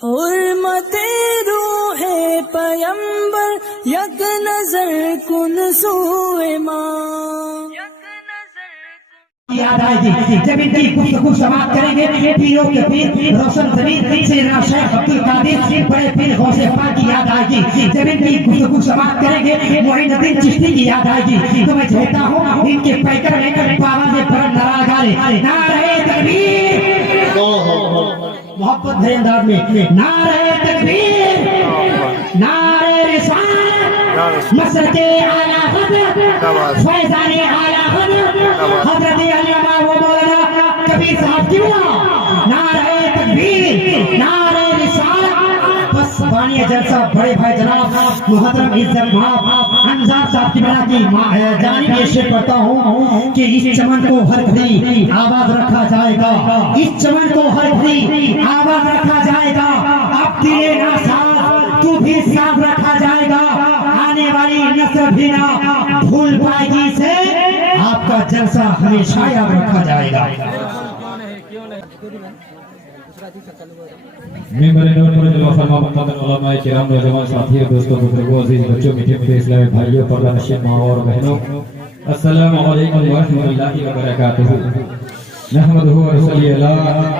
हुर्मते रूहे पैगंबर यक नजर कुन सूए माँ याद आएगी जब इनकी गुफ्तगू समाप्त करेंगे। पीरों के पीर रोशन जमीन से शेख अब्दुल कादिर बड़े पीर गौसे पाक की याद आएगी। जब इनकी गुफ्तगू समाप्त करेंगे मोइनुद्दीन चिश्ती की याद आएगी। तो मैं चाहता हूँ इनके पैकर लेकर बाबा से पर नारे नारे तकबीर मोहब्बत भरे अंदाज में नारे तकबीर नारे रिसालत मसरके आला खुद फैज़ाने आला खुद हज़रत अल्लामा व मौलाना कबीर साहब की नारे तकबीर नारे रिसालत। बस बानिया जलसा बड़े भाई जनाब मुहतरम इज्जत माफ अंजार साहब की बना की जानिब ये शेर पढ़ता हूँ कि इस चमन को हर घड़ी आवाज रखा जाएगा। इस चमन को हर घड़ी आवाज रखा जाएगा। अब दिले ना साथ तू भी साथ रखा जाएगा। आने वाली नस्ल भी ना भूल पाएगी से आपका जलसा हमेशा याद रखा जाएगा। नौजवान साथियों दोस्तों बुजुर्गों अजीज बच्चों मीठे इस्लामी भाइयों पर्दा नशीन माँ और बहनों अस्सलामु अलैकुम व रहमतुल्लाहि व बरकातुहू। नहमदुहु व नसल्ली अला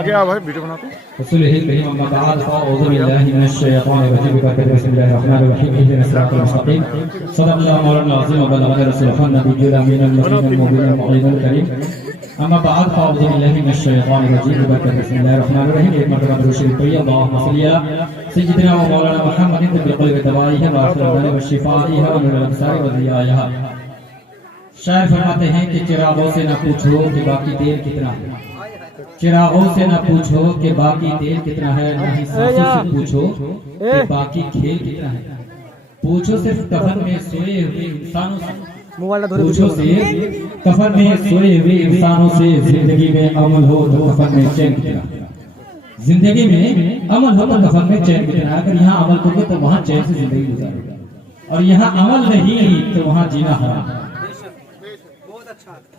आगे आ भाई वीडियो बनाते रसूलिल करीम अम्मा बाद फअऊज़ु बिल्लाहि मिनश शैतानिर रजीम बिस्मिल्लाहिर रहमानिर रहीम इहदिनस सिरातल मुस्तकीम सल्लल्लाहु अलैहि वसल्लम व बल्लगह रसूलुहुल नबिय्युल अमीनुल मुबीनुल मुअमिनुल करीम अम्मा बाद फअऊज़ु बिल्लाहि मिनश शैतानिर रजीम बिस्मिल्लाहिर रहमानिर रहीम। एक मरतबा दुरूद शरीफ पढ़िए अल्लाहुम्मा सल्ली अला सय्यिदिना व मौलाना मुहम्मदिन बिल क़ल्बि दवाइहि व आखिर व शिफाइहि व नूरुल अब्सारि व ज़ियाइहा। शायर फरमाते हैं कि चिरागों से न पूछो कि बाकी तेल कितना है, चिरागों से न पूछो कि बाकी तेल कितना है, न ही सांसों से पूछो कि बाकी खेल कितना है। पूछो सिर्फ कफन में सोए हुए इंसानों से, पूछो सिर्फ कफन में सोए हुए इंसानों से जिंदगी में अमल हो तो कफन में चैन कितना है। जिंदगी में अमल हो तो कफन में चैन कितना है। अगर यहाँ अमल करोगे तो वहाँ चैन से जिंदगी गुजारोगे और यहाँ अमल नहीं तो वहाँ जीना हराम।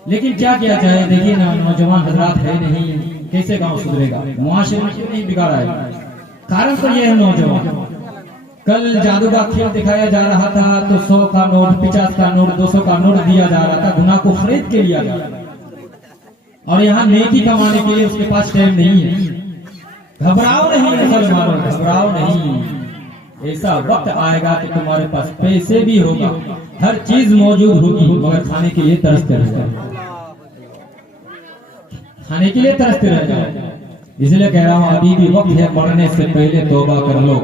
लेकिन क्या किया जाए, देखिए ना नौजवान हजरात है नहीं, कैसे गांव सुधरेगा, मुआशरे में क्यों नहीं बिगाड़ा है। कारण तो ये है नौजवान। कल जादू का खेल दिखाया जा रहा था तो 100 का नोट 50 का नोट 200 का नोट दिया जा रहा था, गुनाह को खरीद के लिया जा रहा था। और यहाँ नेकी कमाने के लिए उसके पास टाइम नहीं है। घबराओ नहीं मुसलमानों, घबराओ नहीं। ऐसा वक्त आएगा कि तुम्हारे पास पैसे भी होगा, हर चीज मौजूद होगी, मगर खाने के लिए तरसते रह जाओ, खाने के लिए तरसते रह जाओ। इसलिए कह रहा हूँ अभी भी वक्त है, मरने से पहले तौबा कर लो।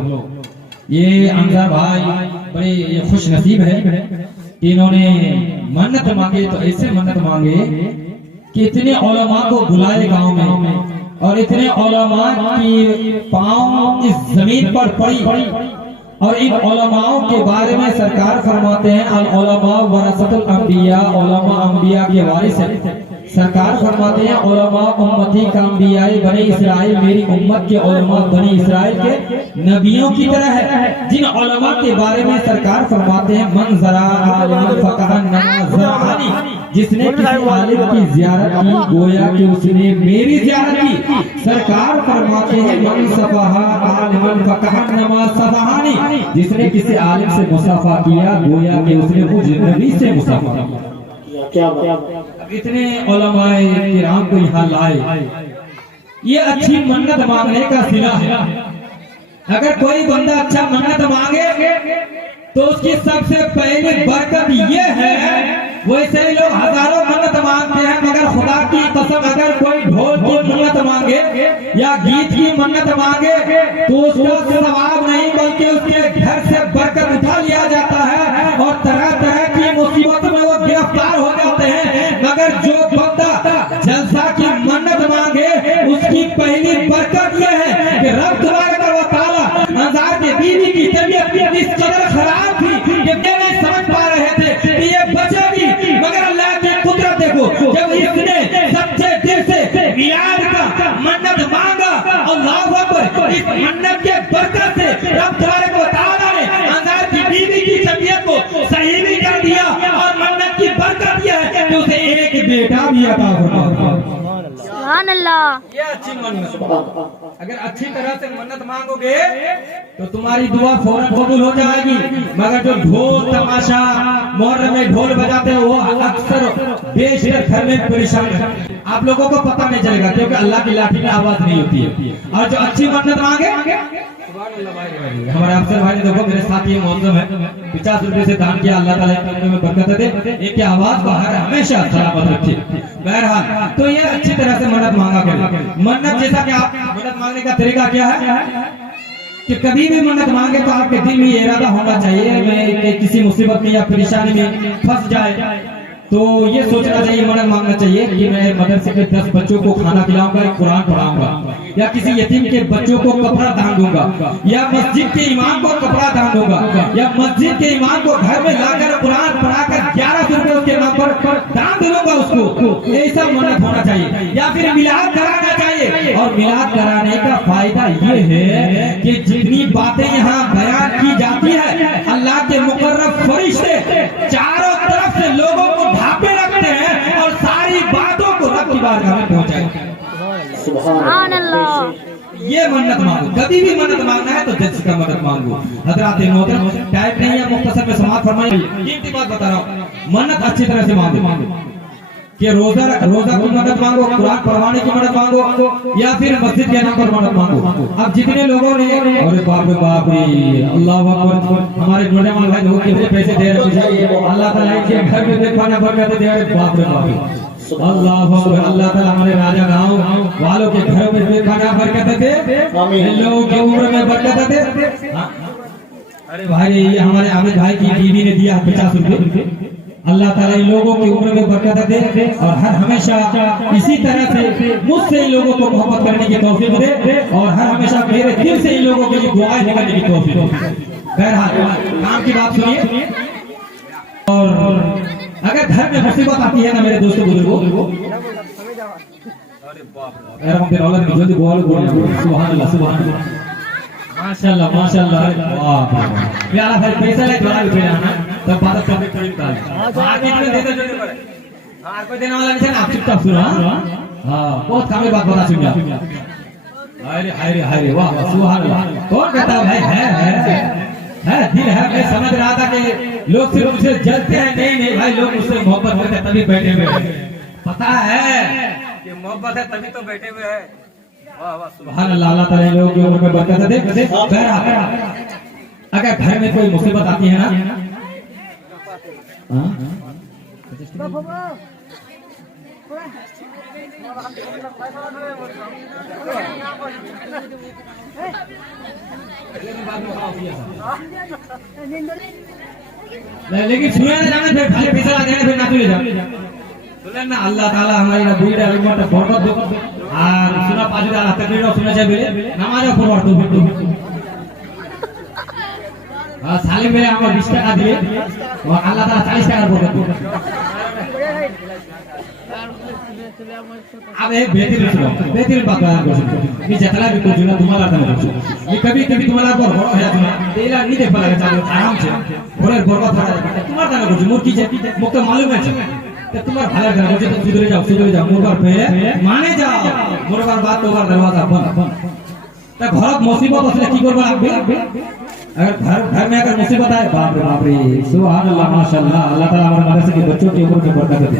ये अंजार भाई बड़े ये खुश नसीब है कि इन्होंने मन्नत मांगे तो ऐसे मन्नत मांगे कि इतने उलमा को बुलाए गांव में और इतने उलमा की पांव इस जमीन पर पड़ी। और इन उलमाओं के बारे में सरकार फरमाते हैं अल उलमा वरसतुल अंबिया, उलमा अंबिया के वारिस है। सरकार फरमाते हैं उलमा उम्मती का अंबिया बनी इसराइल, मेरी उम्मत के उलमा बनी इसराइल के नबियों की तरह है। जिन उलमा के बारे में सरकार फरमाते हैं मन ज़रा आलिमन फ़क़अन्नमा ज़राअनी, जिसने किसी आलिम की ज़ियारत की गोया कि उसने मेरी ज़ियारत की। सरकार फरमाते हैं मन सफ़हा आलिमन फ़क़अन्नमा सफ़हानी, जिसने किसी आलिम से मुसाफा किया गोया कि उसने मुझ नबी से मुसाफा किया। क्या इतने उलमाए किराम को यहाँ लाए, ये अच्छी मन्नत मांगने का सिला है। अगर कोई बंदा अच्छा मन्नत मांगे तो उसकी सबसे पहली बरकत ये है। वैसे ही लोग हजारों मन्नत मांगते हैं, मगर खुदा की कसम अगर कोई ढोल की मन्नत मांगे या गीत की मन्नत मांगे तो उसका सवाब नहीं बल्कि उसके घर से बरकत उठा लिया जाता है और तरह तरह की मुसीबतों में वो गिरफ्तार हो जाते हैं। मगर जो बंदा जलसा की मन्नत मांगे उसकी पहली बरकत यह है कि रब तबारक व तआला अंजार के बीवी की तबीयत इस कदर खराब थी कि नहीं समझ पा रहे थे कि ये बचेगी, मगर अल्लाह की कुदरत देखो, जब इसने सच्चे दिल से मिलाद का मन्नत मांगा, अल्लाह अकबर, इस मन्नत के बरकत से रब तबारक व तआला ने अंजार की बीवी की तबीयत को सही भी कर दिया और मन्नत की बरकत यह है कि उसे एक बेटा भी अता हुआ। सुभान अल्लाह। ये अच्छी मन्नत। अगर अच्छी तरह से मन्नत मांगोगे तो तुम्हारी दुआ फौरन कबूल हो जाएगी। मगर जो ढोल तमाशा मोहर्रम में ढोल बजाते हैं वो अक्सर बेशक घर में परेशान है। आप लोगों को पता नहीं चलेगा क्योंकि अल्लाह की लाठी में आवाज नहीं होती है। और जो अच्छी मन्नत मांगे, हमारे अफसर भाई ने देखो मेरे साथ ये मौसम है 50 रुपए से दान किया, अल्लाह ताला इनके में बरकत दे, इनकी आवाज बाहर हमेशा सलामत रखे। बहरहाल तो ये अच्छी तरह से मन्नत मांगा करें। मन्नत जैसा कि आप मन्नत मांगने का तरीका क्या है कि कभी भी मन्नत मांगे तो आपके दिल में ये इरादा होना चाहिए मैं किसी मुसीबत में या परेशानी में फंस जाए तो ये सोचना चाहिए, मन्नत मांगना चाहिए कि मैं मदरसे के 10 बच्चों को खाना खिलाऊंगा, कुरान पढ़ाऊंगा, या किसी यतीम के बच्चों को कपड़ा दान दूंगा, या मस्जिद के इमाम को कपड़ा दान दूंगा, या मस्जिद के इमाम को घर में लाकर कुरान पढ़ाकर 1100 रुपए उसके नाम पर दान दूंगा उसको। ऐसा मन्नत होना चाहिए। या फिर मिलाद कराना चाहिए। और मिलाद कराने का फायदा ये है कि जितनी बातें यहाँ बयान की जाती है अल्लाह के मुकर्रब फरिश्ते चारों तरफ से लोगों को ढांपे रखते हैं और सारी बातों को रब की बारगाह में पहुंचाएंगे। सुभान अल्लाह। ये मन्नत मांगो, कभी भी मन्नत मांगना है तो दिल से मन्नत मांगो। हजरात मोहतरम टाइम नहीं है, मुख्तसर में समाप्त फरमाइए। कीमती बात बता रहा हूँ, मन्नत अच्छी तरह से मांगो कि रोजा की मदद मांगो, कुरान पढ़वाने की मदद मांगो, या फिर मस्जिद के नाम पर मदद मांगो। अब जितने लोगों ने अरे बाप रे अल्लाह अकबर, हमारे नौजवान भाई लोग कितने पैसे दे रहे हैं, अल्लाह ताला इनके घर में देखवाना बरकत दे रहे। बाप रे बाप, अल्लाह अकबर, अल्लाह ताला हमारे राजा गांव वालों के घर में देखवाना बरकत दे, इन लोगों की उम्र में बरकत दे। अरे भाई ये हमारे आमिर भाई की बीवी ने दिया 50 रुपए। अल्लाह ताला इन लोगों की उम्र में बरकत दे और हर हमेशा इसी तरह से मुझसे इन लोगों को मोहब्बत करने की तौफीक दे और हर हमेशा मेरे दिल से इन लोगों के लिए दुआएं करने की तौफीक दे। बहरहाल काम की बात सुनिए। और अगर घर में मुसीबत आती है ना मेरे दोस्तों बुजुर्गों, माशाल्लाह माशाल्लाह, वाह यार भाई पैसा ले जोड़ा भी ना तब बात करने कोई निकाल मार्केट में देते जो पड़े। हां कोई देने वाला नहीं है ना, आप चुपचाप सुनो। हां बहुत काम की बात बता सुनिए। हाय रे वाह सुभान अल्लाह। कौन कहता है भाई है दिल है। मैं समझ रहा था कि लोग सिर्फ मुझसे जलते हैं, नहीं भाई लोग मुझसे मोहब्बत करते हैं तभी बैठे हुए हैं। पता है कि मोहब्बत है तभी तो बैठे हुए हैं। वाह वाह सुभान अल्लाह। अल्लाह ताला लोगों की उम्र में बरकत दे। अगर घर में कोई मुसीबत आती है ना, लेकिन सुने ना जाने फिर खाली पैसा आ जाने फिर ना तुले जा सुने ना। अल्लाह ताला हमारी ना बुरी डाली मत बरकत दो। আর সুরা পাঁচটা তাকবীরও শুনে যাবে, নামাজও পড়ো তো। আর সালিম ভাই আমার 20 টাকা দিয়ে ও আল্লাহ তাআলা 40 টাকার বরকত দেবে। अब एक बेहतरीन बात बयान करूं मी जितना भी कुछ ना तुम्हाला करतो मी कभी तुम्हाला बरोबर है तुम्हाला तेला नहीं देख पाला चालू आराम से भोरे बरकत फड़ा तुम्हारा दाना कुछ मूर्ति जे मुझे मालूम है तो तुम्हारा भला करना मुझे तो सुधरे जाओ मुबार पे माने जाओ मुबार बात तो दरवाजा बंद तो घर मुसीबत असले की करबा लागबे। अगर घर में अगर मुसीबत आए बाप रे सुभान अल्लाह माशाअल्लाह, अल्लाह ताला हमारे मदरसे के बच्चों की उम्र में बरकत दे।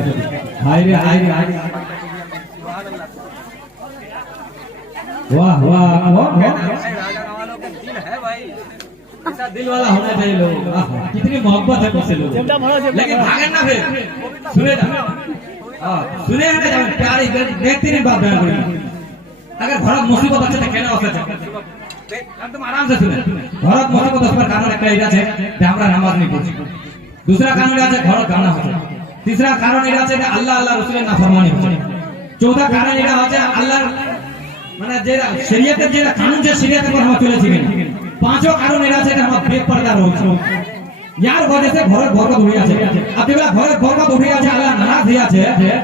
हाय रे वाह वाह ऐसा दिल वाला होना चाहिए लोग। कितनी मोहब्बत है मुझसे लोग, लेकिन भागन ना फिर सुने ना प्यारी बेहतरीन बात बयान करेंगे। अगर घर मुसीबत अच्छे से कहना होता एकदम आराम से सुने। घर मुसीबत पर कारण একটা এটা আছে যে আমরা নামাজ नहीं পড়ছি। दूसरा कारण এটা আছে ঘর গানা হচ্ছে। तीसरा कारण এটা আছে যে আল্লাহ আল্লাহ রাসূলের নাফরমানি হচ্ছে। चौथा कारण এটা হচ্ছে আল্লাহর মানে যে শরীয়তের যে কানুন যে শরীয়তের উপর আমরা চলেছি। पांचों कारण এরা আছে যে আমরা বেপরদা রয়েছি। यार वजह से घर बरकत হয়ে আছে। আপনি বলা ঘরে বরকত হয়ে আছে আল্লাহ নারাজ হয়ে আছে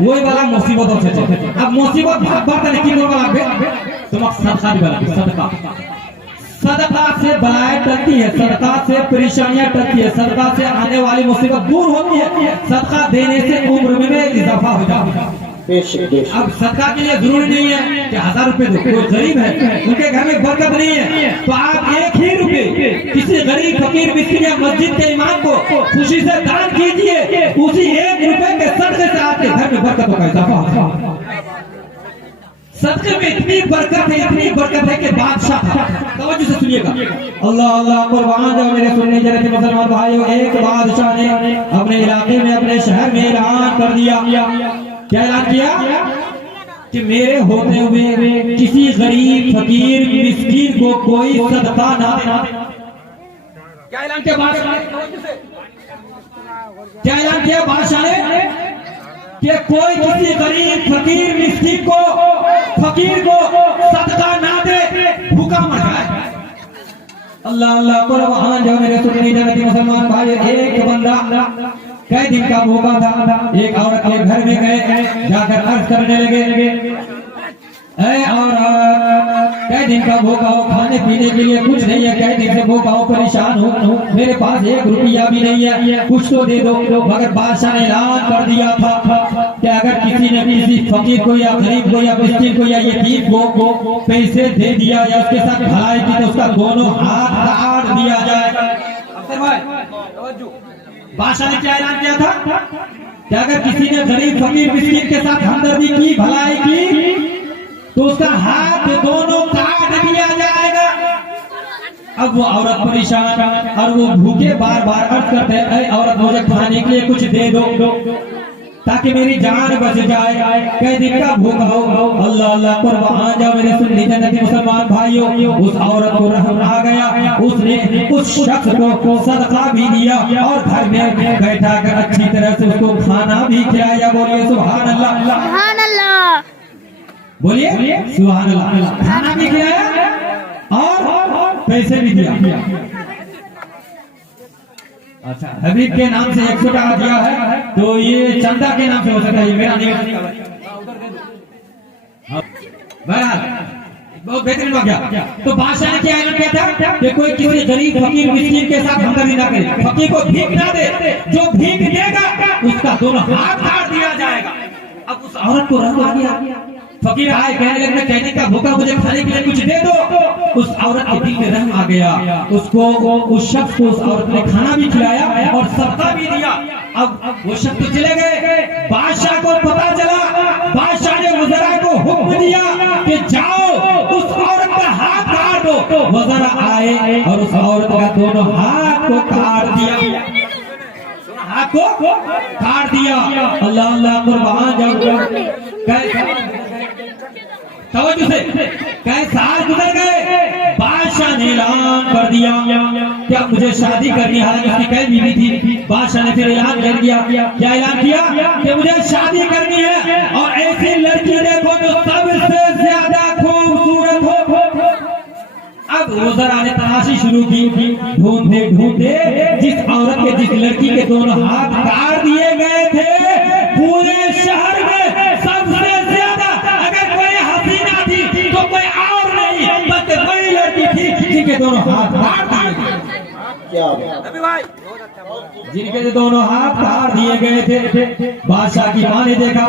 ওই वाला मुसीबत হচ্ছে। अब मुसीबत ভাববার তাহলে কি করতে লাগবে? তোমাকে সদকা দিবা লাগবে। सदका से बलाएं टलती है, सदका से परेशानियां टलती है, सदका से आने वाली मुसीबत दूर होती है, सदका देने से उम्र में इजाफा हो जाता है। अब सदका के लिए जरूरी नहीं है कि 1000 रुपए दो, कोई गरीब है उनके घर में बरकत नहीं है तो आप 1 ही रुपए किसी गरीब फकीर मिस्किन या मस्जिद के इमाम को खुशी से दान कीजिए, उसी 1 रुपए के सदके से आपके घर में बरकतों का इजाफा होगा। सदके में इतनी बरकत है कि बादशाह था। तवज्जो से सुनिएगा, अल्लाह अल्लाह कुर्बान जाओ मेरे सुनने जैसे मुसलमान भाइयों। एक बादशाह ने अपने इलाके में अपने शहर में ऐलान कर दिया। क्या ऐलान किया? कि मेरे होते हुए किसी गरीब फकीर मिस्कीन को कोई सदका ना देना। क्या ऐलान किया बादशाह ने? क्या ऐलान किया बादशाह ने? कि कोई किसी गरीब फकीर मिस्कीन को सदका ना दे, भूखा मर जाए। अल्लाह अल्लाह कुर्बान जाओ मेरे सुन्नी जन्नती मुसलमान भाई। एक बंदा कई दिन का भूखा था। एक औरत के घर में गए, जाकर अर्ज करने लगे, और कई दिन का भूखा हो, खाने पीने के लिए कुछ नहीं है, कई दिन से भूखा हो, परेशान हो, मेरे पास 1 रुपया भी नहीं है, कुछ तो दे दो। मगर बादशाह ने ऐलान कर दिया था कि अगर किसी ने किसी फकीर को या गरीब को या मिस्कीन को या यतीम को पैसे दे दिया या उसके साथ भलाई की तो उसका दोनों हाथ काट दिया जाएगा। बादशाह ने क्या ऐलान किया था कि अगर किसी ने गरीब फकीर मिस्कीन के साथ हमदर्दी की, भलाई की, तो उसका हाथ दोनों काट दिया जाएगा। अब वो औरत परेशान और वो भूखे बार बार अर्ज करते हैं, औरत मुझे खाने के लिए कुछ दे दो ताकि मेरी जान बच जाए। कई दिन का भूखा हो। अल्लाह अल्लाह कुर्बान जाओ मेरे सुन्नी जन्नती मुसलमान भाइयों। उस औरत को रहम आ गया, उसने उस शख्स को सदका भी दिया और घर में बैठा कर अच्छी तरह से उसको खाना भी खिलाया। बोलिए सुभान अल्लाह, सुभान अल्लाह, बोलिए सुभान अल्लाह। खाना भी खिलाया और पैसे भी दिया। अच्छा, हबीब के नाम से 100 टका दिया है तो ये चंदा के नाम से हो सकता है, ये मेरा नहीं। बहरहाल बहुत बेहतरीन हो गया। तो बादशाह ने क्या ऐलान किया था कि कोई किसी गरीब फकीर मिस्कीन के साथ हमदर्दी ना करे, फकीर को भीख ना दे, जो भीख देगा उसका दोनों हाथ काट दिया जाएगा। अब उस औरत को रहम आ गया। फकीर आए, कहने लगे मैं कहने का भूखा, मुझे खाने के लिए कुछ दे दो। उस औरत के दिल में रहम आ गया, उसको उस शख्स को उस औरत ने खाना भी खिलाया और सदका भी दिया। अब वो शख्स तो चले गए। बादशाह को पता चला, बादशाह ने वज़रा को हुक्म दिया कि जाओ उस औरत का हाथ काट दो। वज़रा आए और उस औरत का दोनों हाथ को काट दिया, हाथ को काट दिया। अल्लाह अल्लाह कुर्बान जाओ। तवज्जो से, कई साल गुजर गए, बादशाह ने ऐलान कर दिया क्या मुझे शादी करनी है। हालांकि उसकी कई बीवी थी। बादशाह ने फिर ऐलान कर दिया, क्या ऐलान किया कि मुझे शादी करनी है और ऐसी लड़की देखो जो सबसे ज्यादा खूबसूरत हो। अब वज़रा ने तलाशी शुरू की, ढूंढते ढूंढते जिस औरत के, जिस लड़की के दोनों हाथ काट दिए गए थे, पूरे शहर में सबसे ज्यादा अगर कोई हसीना थी तो कोई और नहीं बल्कि वही लड़की थी जिनके दोनों हाथ काट दिए गए। जिनके दोनों हाथ काट दिए गए थे। बादशाह की मां ने देखा,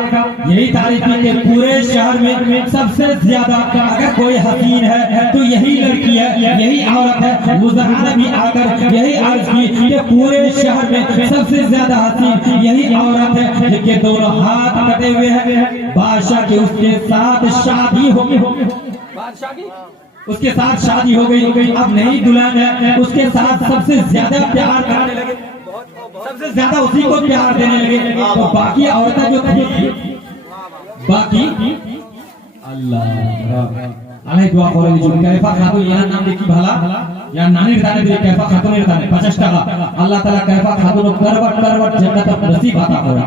यही तारीफ की कि पूरे शहर में सबसे ज्यादा अगर कोई हसीन है तो यही लड़की है, यही औरत है। वज़रा ने भी आकर यही अर्ज की कि पूरे शहर में सबसे ज्यादा हसीन यही औरत है जिनके दोनों हाथ कटे हुए हैं। बादशाह की उसके साथ शादी हो गई, बादशाह की उसके साथ शादी हो गई। अब नई दुल्हन है, उसके साथ सबसे ज्यादा प्यार करने लगे, सबसे ज्यादा उसी को प्यार देने लगे। तो बाकी औरतें जो थी, बाकी अल्लाह दुआ करे जो कैफा खातून यहाँ नाम देखी भला या नानी बताने दे कैफा खातून ने बताने 50 टका अल्लाह ताला कैफा खातून करवट करवट जन्नत नसीब आता होगा।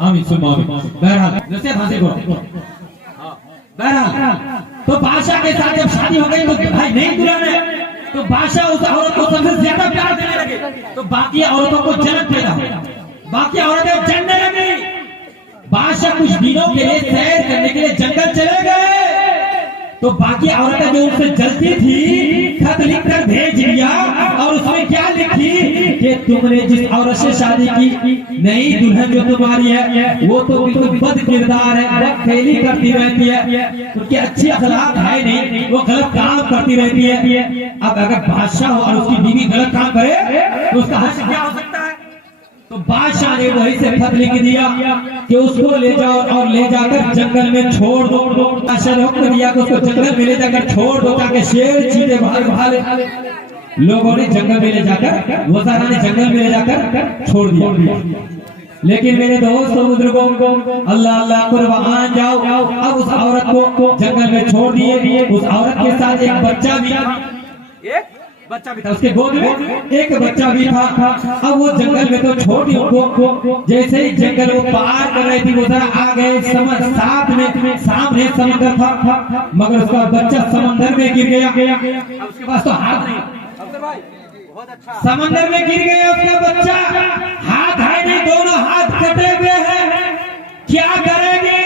आमीन सुम्मा आमीन। बहरहाल नसीहत हासिल करो। बहरहाल तो बादशाह के साथ जब शादी हो गई तो भाई नहीं दुल्हन है, तो बादशाह उस औरत को सबसे ज्यादा प्यार देने लगे। तो बाकी औरतों को जलन पैदा हुआ, बाकी औरतें जलने लगी। बादशाह कुछ दिनों के लिए सैर करने के लिए जंगल चले गए। तो बाकी औरतें जो उससे जलती थी खत लिख कर भेज दिया और उसमें क्या लिखी कि तुमने जिस औरत से शादी की, नई दुल्हन जो तुम्हारी है वो तो बिल्कुल बद किरदार है, बदफेली करती रहती है, उसकी अच्छी अखलाक है नहीं, वो गलत काम करती रहती है। अब अगर बादशाह हो और उसकी बीवी गलत काम करे तो उसका हश्र क्या हो सकता है? तो बादशाह ने वही से खत लिख दिया कि उसको ले जाओ और ले जाकर जंगल में छोड़ दो। बादशाह ने हुक्म दिया कि उसको जंगल में ले जाकर छोड़ दो ताकि शेर चीते भाले। लोगों ने जंगल में ले जाकर, वज़ारा ने जंगल में ले जाकर छोड़ दिया। लेकिन मेरे दोस्त बुजुर्गों, अल्लाह अल्लाह कुर्बान जाओ, अब उस औरत को जंगल में छोड़ दिए। उस औरत के साथ एक बच्चा भी था, उसके गोद में एक बच्चा भी था। अब वो जंगल में तो छोड़ी उनको, जैसे ही जंगल वो पार कर रही थी वो जरा आ गए साथ में सामने समंदर था, मगर उसका बच्चा समंदर में गिर गया। अब उसके पास तो हाथ नहीं, समंदर में गिर गया उसका बच्चा, हाथ है नहीं, दोनों हाथ कटे हुए हैं। क्या करेगी?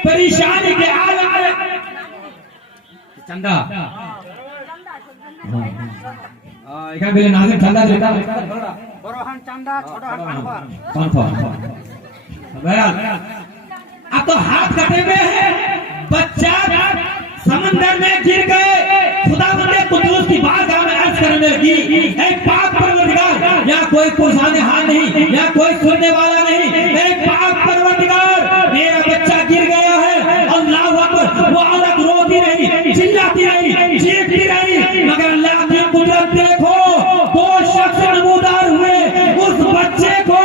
परेशानी के आलम में। चंदा এখানে বলে নাজিম ঠান্ডা যেটা বড় হান চান্দা ছোট হান পানফা। अब तो हाथ कटे हुए हैं, बच्चा समंदर में गिर गए। खुदा ने कुदरत की बारगाह में अर्ज करने लगी, एक पाक परवरदिगार, या कोई पुरसाने हाथ नहीं, या कोई सुनने वाला नहीं, एक पाक परवरदिगार, मेरा बच्चा गिर गया है। अल्लाह अकबर। वो औरत रोती रही, चिल्लाती रही, चीखती रही, मगर अल्लाह की कुदरत देखो, दो शख्स नमूदार हुए, उस बच्चे को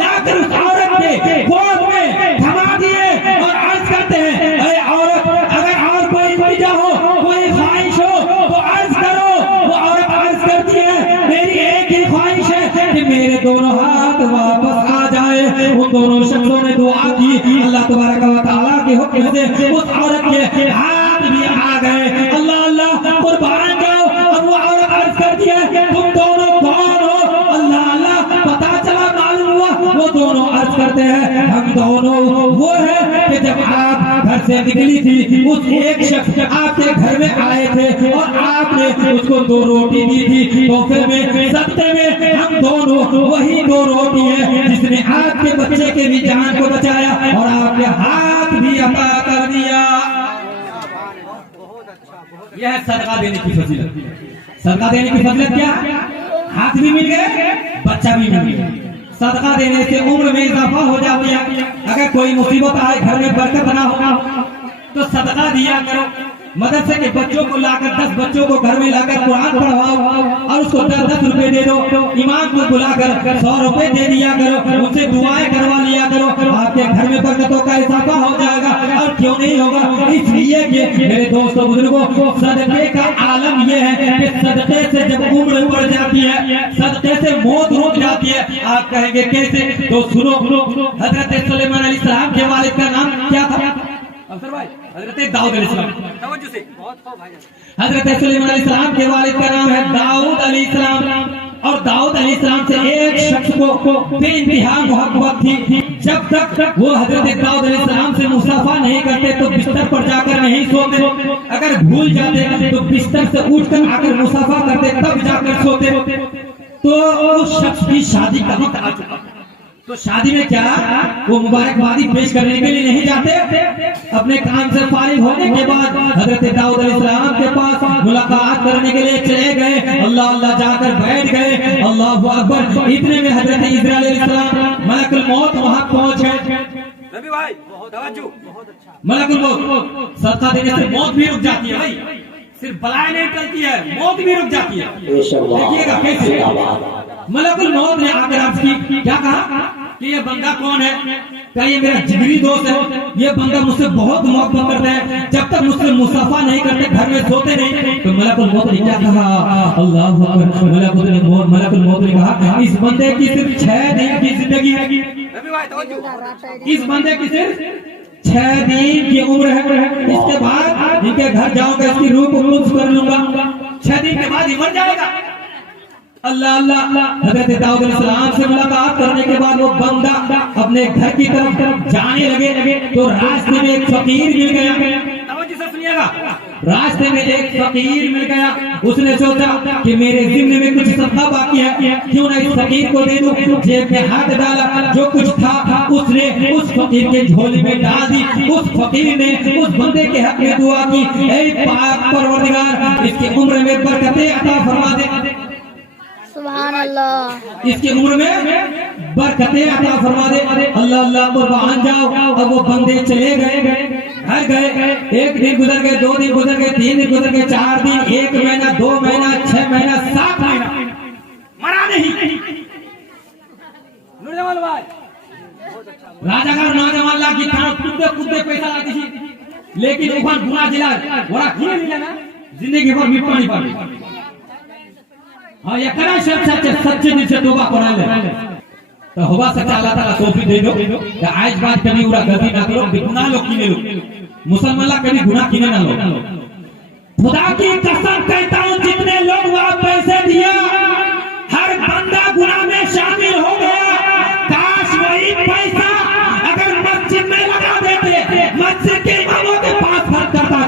लाकर उस औरत के गोद में थमा दिए और अर्ज करते हैं, अरे औरत, अगर और कोई इल्तिजा हो, कोई ख्वाहिश हो तो अर्ज करो। वो औरत अर्ज करती है, मेरी एक ही ख्वाहिश है कि मेरे दोनों हाथ वापस आ जाए। उन दोनों शख्सों ने दुआ की, अल्लाह तबारक व तआला के हुक्म से उस औरत के हाथ भी आ गए। अल्लाह अल्लाह कुर्बान जाओ। और वो औरत अर्ज करती है, तुम दोनों कौन हो? अल्लाह अल्लाह, पता चला, मालूम हुआ। वो दोनों अर्ज करते हैं, हम दोनों वो है कि जब आप घर से निकली थी, उस एक शख्स आपके घर में आए थे और आपने उसको 2 रोटी दी थी तोहफे में, सत्ते में। हम दोनों वही 2 रोटी है जिसने आपके बच्चे के भी जान को बचाया और आपके हाथ भी अता कर दिया। यह है सदका देने की फजीलत। सदका देने की फजीलत क्या? हाथ भी मिल गए, बच्चा भी मिल गया। सदका देने से उम्र में इजाफा हो जाती है। अगर कोई मुसीबत आए, घर में बरकत ना हो, तो सदका दिया करो। मदरसे के बच्चों को लाकर 10 बच्चों को घर में लाकर कुरान पढ़वाओ और उसको 10-10 रुपए दे दो। इमाम को बुलाकर 100 रुपए दे दिया करो, उनसे दुआएं करवा लिया करो। आपके घर में बरकतों का इजाफा हो जाएगा। और क्यों नहीं होगा? इसलिए कि मेरे दोस्तों बुजुर्गों, सदके का आलम यह है कि सदके से जब उम्र बढ़ जाती है, सदके से मौत रुक जाती है। आप कहेंगे कैसे? तो सुनो, हजरत सुलेमान अलैहिस्सलाम के वालिद का नाम क्या था? हजरत दाऊद अलैहिस्सलाम। हजरत सुलेमान अलैहिस्सलाम के वालिद का नाम है दाऊद अलैहिस्सलाम। और दाऊद अलैहिस्सलाम से एक शख्स को बेइंतहा मोहब्बत थी। जब तक वो हजरत दाऊद अलैहिस्सलाम से मुसाफा नहीं करते तो बिस्तर पर जाकर नहीं सोते। अगर भूल जाते तो बिस्तर से उठकर आकर मुसाफा करते, तब जाकर सोते। तो उस शख्स की शादी का वक्त आ चुका। तो शादी में क्या, वो मुबारकबादी पेश करने के लिए नहीं जाते। अपने काम से फारिग होने के बाद हजरत दाऊद अलैहिस्सलाम के पास मुलाकात करने के लिए चले गए। अल्लाह अल्लाह जाकर बैठ गए। अल्लाहु अकबर। इतने में हजरत इस्राईल अलैहिस्सलाम मलकुल मौत वहां पहुंच गए। रवि भाई बहुत अच्छा। मलकुल मौत, सदका देने से मौत भी रुक जाती है भाई, सिर्फ बलाएं नहीं टलती है, मौत भी रुक जाती है। देखिएगा कैसे। मलकुल मौत ने आकर अर्ज की, क्या कहा कि ये बंदा कौन है? क्या ये मेरा जिगरी दोस्त है? ये बंदा मुझसे बहुत मोहब्बत करता है, जब तक मुझसे मुसाफा नहीं करते, घर में सोते नहीं। तो मलकुल मौत ने क्या कहा? अल्लाहु अकबर। मलकुल मौत ने कहा, इस बंदे की सिर्फ 6 दिन की जिंदगी है। इस बंदे की सिर्फ 6 दिन की उम्र है। इसके बाद इनके घर जाऊंगा, इसकी रूह को कुछ कर लूंगा। 6 दिन के बाद ही मर जाएगा। अल्लाह अल्लाह। हजरत दाऊद अलैहिस्सलाम से मुलाकात करने के बाद वो बंदा अपने घर की तरफ जाने लगे। तो रास्ते में एक फकीर मिल गया। सुनिएगा, रास्ते में एक फकीर मिल गया। उसने सोचा कि मेरे जिम्मे में कुछ सदका बाकी है, क्यों ना इस फकीर को दे दूं। जेब में हाथ डाला, जो कुछ था उसने उस फकीर के झोले में डाल दी। उस फकीर ने उस बंदे के हक में दुआ की, ऐ पाक परवरदिगार इसकी उम्र में बरकतें अता फरमा दे, सुभान अल्लाह, इसकी उम्र में बरकतें अता फरमा दे। अल्लाह अल्लाह कुर्बान जाओ। अब वो बंदे चले गए, घर गए। एक दिन गुजर गए, 2 दिन गुजर गए, 3 दिन गुजर गए, 4 दिन, 1 महीना, 2 महीना, 6 महीना, 7 महीना, मरा नहीं। राजाकार नौजवान ला की तरफ कूदते पैसा लाती थी, लेकिन ओखान गुना जिला बड़ा खीर नहीं लेना, जिंदगी भर मिट नहीं पाई। हाँ ये करा सच्चे दिल से तौबा करा ले तो होगा सच्चा अल्लाह ताला तौफीक दे दो। आज बात कभी उड़ा गलती ना करो, गुनाह लो किने लो, मुसलमान ला कभी गुनाह किने ना लो। खुदा की कसम कहता हूँ, जितने लोग वहाँ पैसे दिया, हर बंदा गुनाह में शामिल हो गया। काश वही पैसा अगर मस्जिद में लगा देते, मस्जिद के इमामों के पास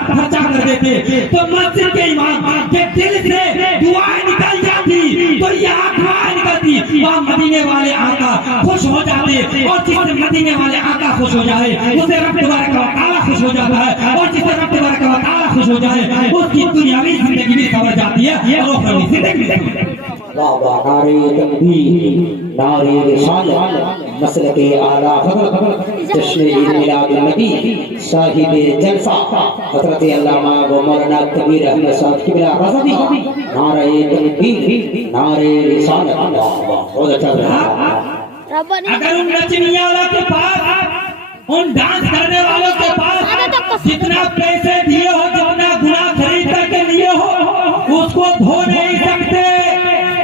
खर्चा कर देते, तो मस्जिद के इमाम के दिल से दुआएं निकल जाती, तो यहाँ दुआएं निकलती, वहाँ मदीने वाले आका खुश हो जाते। और जिससे मदीने वाले आका खुश हो जाए, उसे रब तबारक व तआला खुश हो जाता है। और जिससे रब तबारक व तआला खुश हो जाए, उसकी दुनियावी जिंदगी भी संवर जाती है और उखरवी जिंदगी भी। वाह वाह, नारे तकबीर, नारे रिसालत, मसलके आला हज़रत जश्न ईद मिलाद नबी साहिब जलसा हज़रत अल्लामा व मौलाना कबीर अहमद साहब किबला रज़वी, नारे तकबीर, नारे रिसालत। वाह वाह, बहुत अच्छा लगा। अगर उन नचनिया वालों के पास, उन डांस करने वालों के पास जितना पैसे दिए हो, जितना गुनाह खरीद करके लिए हो, उसको धो नहीं सकते।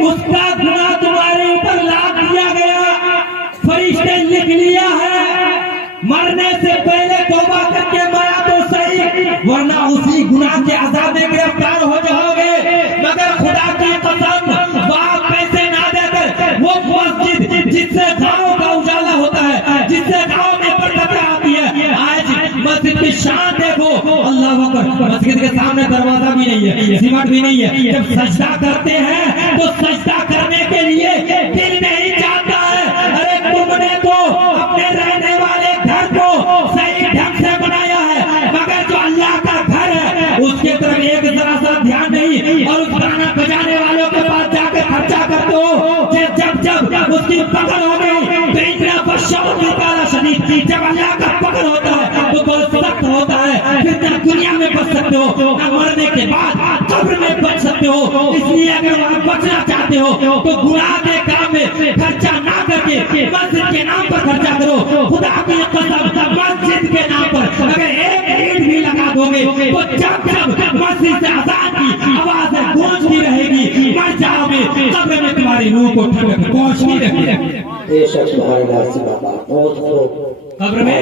उसका गुनाह तुम्हारे ऊपर लाद दिया गया, फरिश्ते लिख लिया है। मरने से पहले तौबा करके मरा तो सही, वरना उसी गुनाह के अज़ाब में गिरफ्तार हो जाओगे। मगर खुदा की कसम, वहाँ पैसे ना देकर वो मस्जिद जिससे गाँव का उजाला होता है, जिससे गाँव में बरकतें आती है, आज मस्जिद की शान देखो। अल्लाह अकबर, मस्जिद के सामने दरवाजा भी नहीं है, सीमेंट भी नहीं है। जब सजदा करते हैं तो सजदा करने के लिए दिल नहीं चाहता है। अरे तुमने तो अपने रहने वाले घर को सही ढंग से बनाया है, मगर जो अल्लाह का घर है उसके तरफ एक जरा सा ध्यान नहीं। और उस गाना बजाने वालों के पास जाकर खर्चा करते हो। जब उसकी पकड़ हो गई तो इतना बशौक निकाला शरीफ की। जब अल्लाह का पकड़ होता है तो बहुत सख्त होता है। फिर न दुनिया में बच सकते हो, न मरने के बाद कब्र में बच सकते हो। इसलिए अगर वहाँ बचना चाहते हो तो गुनाह के काम में खर्चा ना करके मस्जिद के नाम पर खर्चा करो। खुदा की कसम, मस्जिद के नाम पर अगर एक ईंट भी लगा दोगे तो जब मस्जिद से अज़ान की आवाज गूंजती रहेगी, मर जाओगे, कब्र में तुम्हारी रूह को ठंडक पहुंचती रहेगी। बेशक तुम्हारे लासी बाबा बहुत हो। कब्र में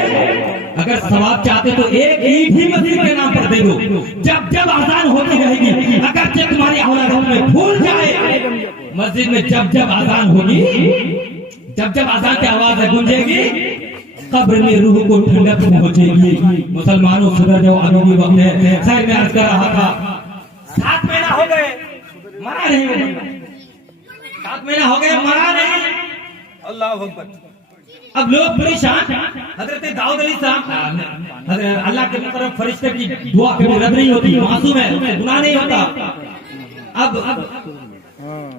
अगर सवाब चाहते तो एक ईंट ही मस्जिद के नाम पर दे दो। जब आजान होती रहेगी, अगर जब तुम्हारी औलाद में भूल जाए, मस्जिद में जब आजान होगी, जब आजान की आवाज गूंजेगी, कब्र में रूह को ठंडक पहुंचेगी। मुसलमानों सुधर जाओ, अभी भी वक्त है। सर मैं अर्ज कर रहा था, 7 महीना हो गए मरा नहीं, 7 महीना हो गए मरा नहीं। अल्लाह अकबर। अब लोग परेशान। हजरत दाऊद अलैहि सलाम, अल्लाह के तरफ फरिश्ते की दुआ कभी रद्द नहीं होती, मासूम है, उसमें गुनाह नहीं होता। अब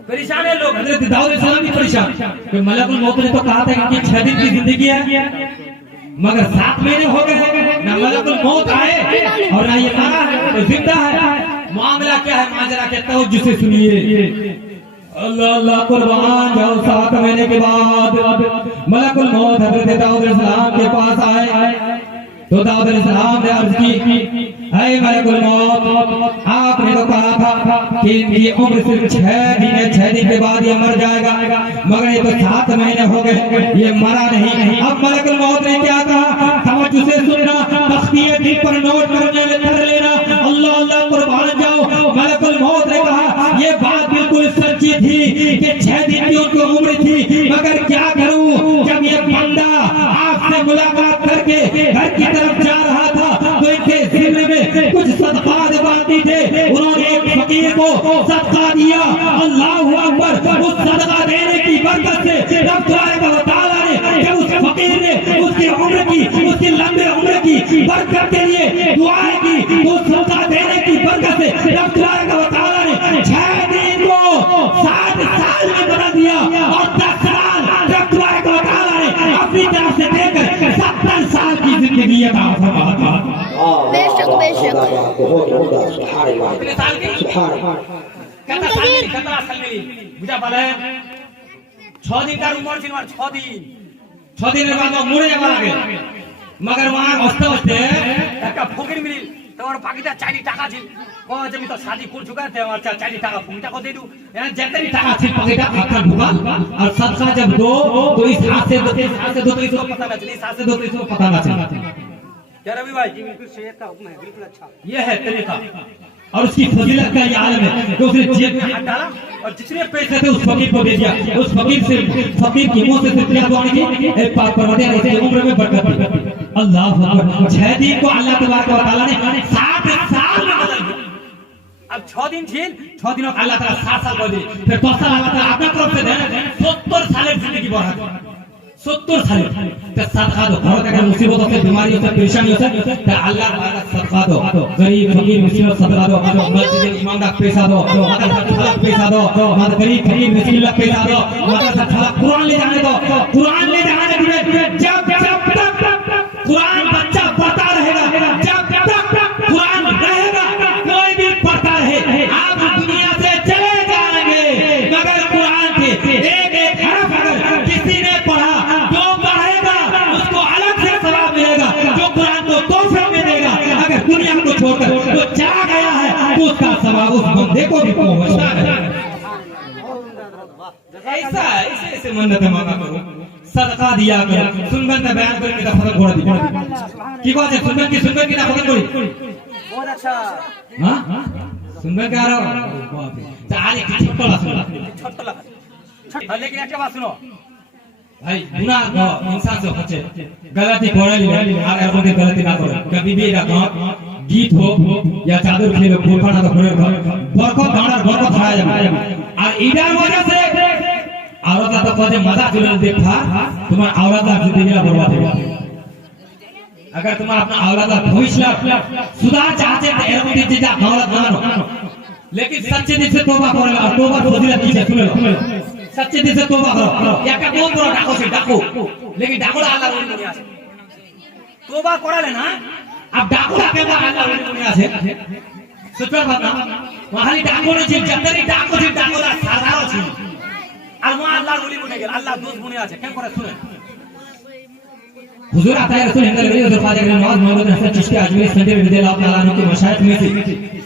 परेशान है लोग। हजरत दाऊद अलैहि सलाम भी परेशान, क्योंकि मलकुल मौत ने तो कहा था कि 6 दिन की जिंदगी है, मगर 7 महीने हो गए, ना मलकुल मौत आए और ना ये मरा है, तो जिंदा है। मामला क्या है, माजरा के तवज्जो से सुनिए। अल्लाह अल्लाह कुर्बान जाओ। 7 महीने के बाद मलकुल मौत हजरत दाऊद अलैहिस्सलाम के पास आए तो दाऊद अलैहिस्सलाम ने अर्ज की, ऐ मलकुल मौत, आपने तो कहा था कि इनकी उम्र सिर्फ 6 दिन है, 6 दिन के बाद ये मर जाएगा, मगर ये तो 7 महीने हो गए, ये मरा नहीं। अब मलकुल मौत ने क्या कहा, तवज्जो से सुनना, तख्तिये दिल पर नोट कर लेना। अल्लाह अल्लाह कुर्बान जाओ। मलकुल मौत ने कहा, ये बात बिल्कुल सच्ची थी कि 6 दिन की उनकी उम्र थी, मगर क्या करूं, जब ये बंदा आपसे मुलाकात करके घर की तरफ जा रहा था तो इनके जिम्मे में कुछ सदका को सदका दिया, अल्लाहु अकबर, उस सदका देने की बरकत से रब तबारक व तआला ने जब उस फकीर ने उसकी उम्र की, उसकी लंबे उम्र की बरकत के लिए दुआएं की, तो सदका देने की बरकत से रब तबारक व तआला ने 6 दिन को 7 साल में बना दिया और 10 साल रब तबारक व तआला ने अपनी तरफ से देकर 70 साल की जिंदगी अता फरमाया। बेशक बेशक बहुत उम्दा, सुभान अल्लाह, सुभान अल्लाह। कतरा साल में बुझा पाले 6 दिन का उम्र ছিল 6 দিনের बाद মরে যাবার আগে मगर वहां অস্তে অস্তে একটা ফকির মিল তোমার পাকিটা 4 টাকা ছিল ও আমি তো शादी कर चुका है और 4 টাকা फुंटा को दे दूं यहां जितनी টাকা ছিল पाकिटा खाता ढुका और सदका जब दो तो इस हाथ से दो, इस हाथ से दो, तो इसको पता ना चले, इस हाथ से दो तो इसको पता ना चले। क्या रवि भाई जी बिल्कुल सही का हुक्म है, बिल्कुल अच्छा। ये है तरीका और उसकी फजीलत का ये आलम है कि उसने जेब में हाथ डाला और जितने पैसे थे उस फकीर को दे दिया। उस फकीर से फकीर की मुंह से क्या दुआ की, ए पाक परवरदिगार इसकी उम्र में बरकत दी। अल्लाह अकबर। 6 दिन को अल्लाह तबारक व तआला ने 7 साल में बदल दिया। अब 6 दिन ছিল, 6 দিনক আল্লাহ তাআলা 7 সাল করে দিলেন। फिर 10 साल আল্লাহ তাআলা আপনার तरफ से देन 70 সালের जिंदगी बढ़ा दी। 70 साल तो सदका दो, घर का मुसीबत से, बीमारी से, परेशानी से, तो अल्लाह ताला सदका दो, गरीब फकीर मुसीबत सदका दो, मस्जिद इमाम का पैसा दो, मदरसा खलक पैसा दो, गरीब फकीर मुसीबत का पैसा दो, मदरसा खलक कुरान ले जाने दो, कुरान ले जाने दो। जब तक कुरान बच्चा पढ़ता रहेगा, जब तक कुरान रहेगा कोई भी पढ़ता रहे, आप दुनिया से चले जाएंगे मगर कुरान के एक एक हरफ अगर किसी ने पढ़ा जो पढ़ेगा उसको अलग से सवाब मिलेगा, जो कुरान को तोहफे में देगा अगर दुनिया को छोड़कर तो चला गया है तो उसका सवाब उस बंदे को भी पहुंचता है। ऐसा ऐसे मन्नत मांगा करो, सदका दिया करो, सुन्नत बयान करके का फर्क घोड़ा दी की बात है। सुन्नत की ना फर्क घोड़ी बहुत अच्छा। हां सुन्नत का रहा बात है चारे की छटला सुना छटला लेकिन एक बात सुनो भाई, गुनाह को इंसान से बचे, गलती करे ले और ऐसे की गलती ना करे। कभी भी रखो गीत हो या चादर खेलो बुरखा ना तो करे बरको दाना बरको खाया जाए और इधर वजह से औरत तो पदे मजा चुनल देखा तुम्हारा औरत का जिंदगी बर्बाद हो। अगर तुम्हारा अपना औरत का भविष्य सुधार चाहते तो ऐसे चीजा औरत मानो, लेकिन सच्चे दिल से तौबा करो और तौबा फजीलत की सुन लो, सच्चे दिल से तौबा करो। या का दो करो डाको से डाको, लेकिन डाको अल्लाह वली दुनिया से तौबा करा लेना। अब डाको के बाद अल्लाह वली दुनिया से सोचो बात ना, वहां डाको ने जे जंदरी डाको से डाको दा सारा छी আর মা আল্লাহর ওলি বনে গেল, আল্লাহ দোষ বনে আছে কেন করে শুনেন। हुजूर आता है रसूल हिंद नबी हजरत ख्वाजा नवाज मोहम्मद हसन चिश्ती अजमेरी संजय रज़ियल्लाहु तआला अन्हु के मशाइख में से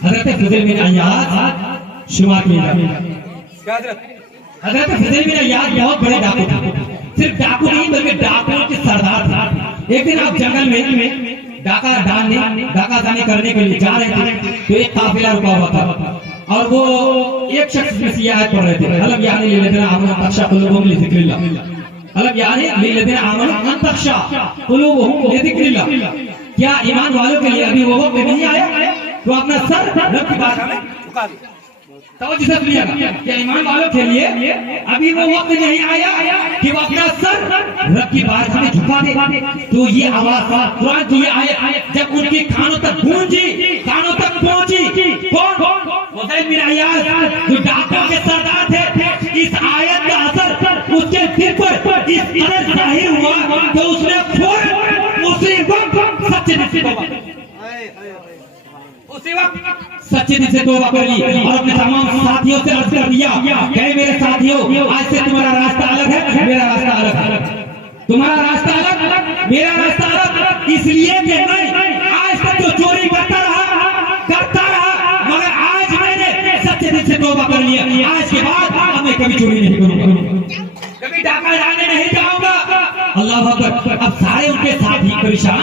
हजरत फुज़ैल बिन अय्याज शुमार किए जाते हैं। हजरत फुज़ैल बिन अय्याज बहुत बड़े डाकू थे, सिर्फ डाकू नहीं बल्कि डाकुओं के सरदार थे। एक दिन आप जंगल में डाका दानी करने के लिए जा रहे थे तो एक काफिला रुका हुआ था और वो एक शख्स में से आयत पढ़ रहे थे, अलग यानी लिल्लज़ीना आमनू तख्शा कुलूबुहुम लिज़िक्रिल्लाह, अलग यानी लिल्लज़ीना आमनू अन तख्शा कुलूबुहुम लिज़िक्रिल्लाह। क्या ईमान वालों के लिए अभी वो वक्त नहीं आया तो अपना सर रब की बारगाह में झुका दो। तवज्जो से सुनिएगा, क्या ईमान वालों के लिए अभी वो वक्त नहीं आया कि वो अपना सर रब की बारगाह में झुका दे। तो ये आवाज कुरान की ये आयत जब उनकी कानों तक गूंजी, कानों तक पहुंची, कौन फुज़ैल बिन अय्याज जो डाकुओं के सरदार थे, इस आयत का असर उसके सिर पर इस कदर जाहिर हुआ तो उसने फौरन उसी वक्त सच्चे दिल से तौबा, उसी वक्त सच्चे दिल से तौबा कर ली और अपने तमाम साथियों से अर्ज कर दिया कि मेरे साथियों आज से तुम्हारा रास्ता अलग है, मेरा रास्ता अलग है, तुम्हारा रास्ता अलग, मेरा रास्ता अलग। इसलिए कि मैं आज तक जो चोरी करता रहा मगर आज मैंने सच्चे दिल से तौबा कर लिया, आज के बाद मैं कभी चोरी नहीं करूंगा, कभी डाका डालने नहीं जाऊंगा। अल्लाह अकबर। अब सारे उनके साथी परेशान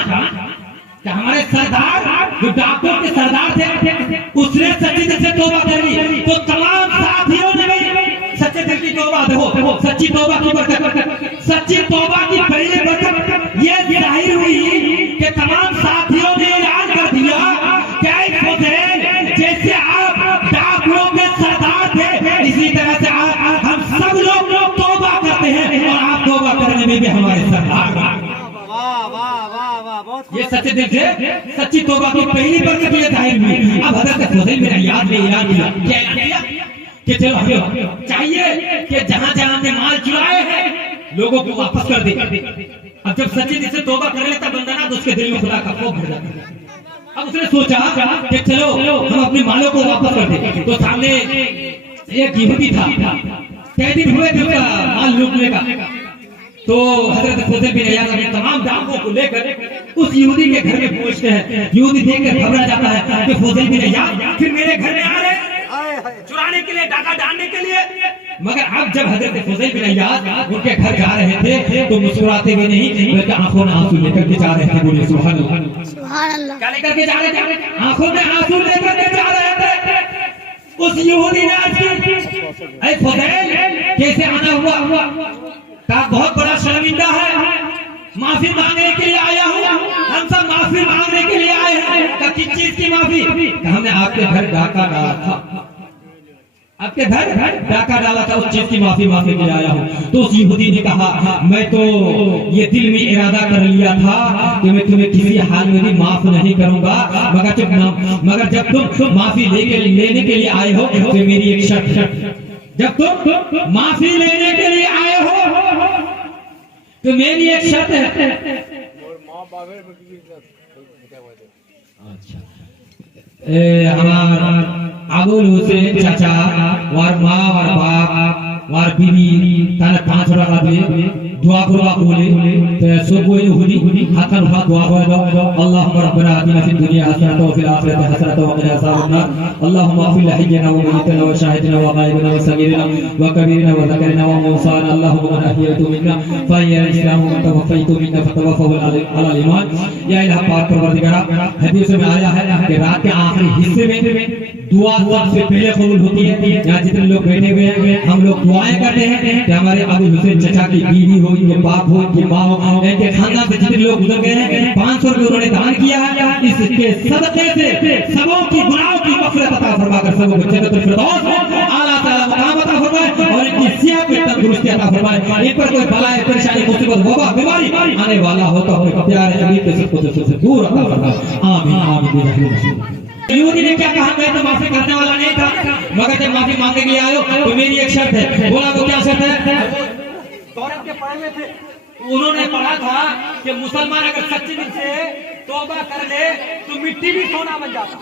कि हमारे सरदार जो डाकुओं के सरदार थे उसने सच्चे दिल से तौबा कर ली, तो तमाम साथियों ने भी सच्चे दिल की तौबा, देखो सच्ची तौबा की बरकत, सच्ची तौबा की पहली बरकत ये जाहिर हुई कि तमाम साथियों ने ऐलान कर दिया कि फुज़ैल जैसे आप डाकुओं के इसी तरह से हम सब लोग तौबा करते हैं और आप तौबा करने में भी हमारे सरदार। वाह वाह वाह वाह बहुत ये सच्चे दिल से सच्ची तौबा की पहली बरकत ये जाहिर हुई। अब हजरत फुज़ैल बिन इयाद ने ऐलान किया, क्या ऐलान किया कि चलो हमें चाहिए कि जहां जहां हमने माल चुराए हैं लोगों को वापस कर दे। अब जब सच्चे दिल से तौबा कर लेता बंदा ना तो उसके दिल में खुदा का खौफ भर जाता है। अब उसने सोचा कि चलो हम अपने मालों को वापस कर दे। तो सामने एक यहूदी था, कई दिन हुए थे उसका माल लूटने का। तो हजरत फुज़ैल बिन इयाद ने तमाम डाकुओं को लेकर उस यहूदी के घर में पहुंचते हैं। यहूदी देखकर घबरा जाता है कि फुज़ैल बिन इयाद फिर मेरे घर में आ रहे चुराने के लिए, डाका डालने के लिए। मगर अब जब हजरत फुज़ैल बिन इयाद उनके घर जा रहे थे तो मुस्कुराते हुए नहीं बल्कि आंखों में आंसू लेकर के जा रहे थे। बोले सुभान अल्लाह। सुभान अल्लाह। क्या लेकर के जा रहे थे? आंखों में आंसू लेकर के जा रहे थे। उस यहूदी ने आज ऐ फुज़ैल कैसे आना हुआ? का बहुत बड़ा शर्मिंदा है, माफी मांगने के लिए आया हूँ। हम सब माफी मांगने के लिए आए हैं। किस चीज की माफी? हमने आपके घर डाका डाला था, आपके घर डाका डाला था, उस चीज की माफी मांगने के लिए आया हूँ। तो उस यहूदी ने कहा मैं तो ये दिल में इरादा कर लिया था कि मैं तुम्हें किसी हाल में भी माफ नहीं करूंगा, मगर जब तुम माफी लेने के लिए आए हो तो मेरी एक शर्त, जब तुम माफी लेने के लिए आए हो तो मेरी एक शर्त है। हमारा अबुल हुसैन चाचा और माँ और बाप और बीवी ताने 5 रखा दे दुआ करवा बोले तो सुबह हुनी हाथन हाथ दुआ करो। अल्लाहुम्मा रब्बना आतिना फिद दुनिया हसनतन व फिल आखिरति हसनतन व क़िना अज़ाबन नार। अल्लाहुम्मा अग़फिर लहय्यिना व मय्यितना व शाहिदिना व गायबिना व सगीरिना व कबीरिना व ज़करिना व मुसाना। अल्लाहुम्मा मन अहयैतु मिन्ना फ़अहयिना इस्लाम व तवफ़्फ़ैतु मिन्ना फ़तवफ़्फ़हु अलल ईमान। या इलाह पाक परवरदिगारा, हदीस में आया है कि रात के आखिरी हिस्से में दुआ सबसे पहले कबूल होती है। यहाँ जितने लोग बैठे हुए हैं हम लोग दुआएं करते हैं कि हमारे अबुल हुसैन चचा की बीवी हो, इनके बाप हो, इनकी माँ हो, इनके खानदान से जितने लोग गुजर गए हैं 500 रुपये उन्होंने दान किया है। इसके सदक़े से सबों की गुनाहों की मग़फ़िरत अता फरमाकर सबों को जन्नतुल फिरदौस आला ताला मकाम अता फरमाए और इनकी सेहत में तंदुरुस्ती अता फरमाए। इन पर कोई बलाए, परेशानी, मुसीबत, वबा, बीमारी आने वाला हो तो अपने प्यारे हबीब के सबको से दूर अता फरमाए। आमीन आमीन। यहूदी ने क्या कहा? मैं तो माफी करने वाला नहीं था, मगर जब माफी मांगने के लिए आयो तो मेरी एक शर्त है। बोला तो क्या शर्त है? तौरात के पढ़े थे, उन्होंने पढ़ा था कि मुसलमान अगर सच्चे दिल से तौबा कर ले तो मिट्टी भी सोना बन जाता।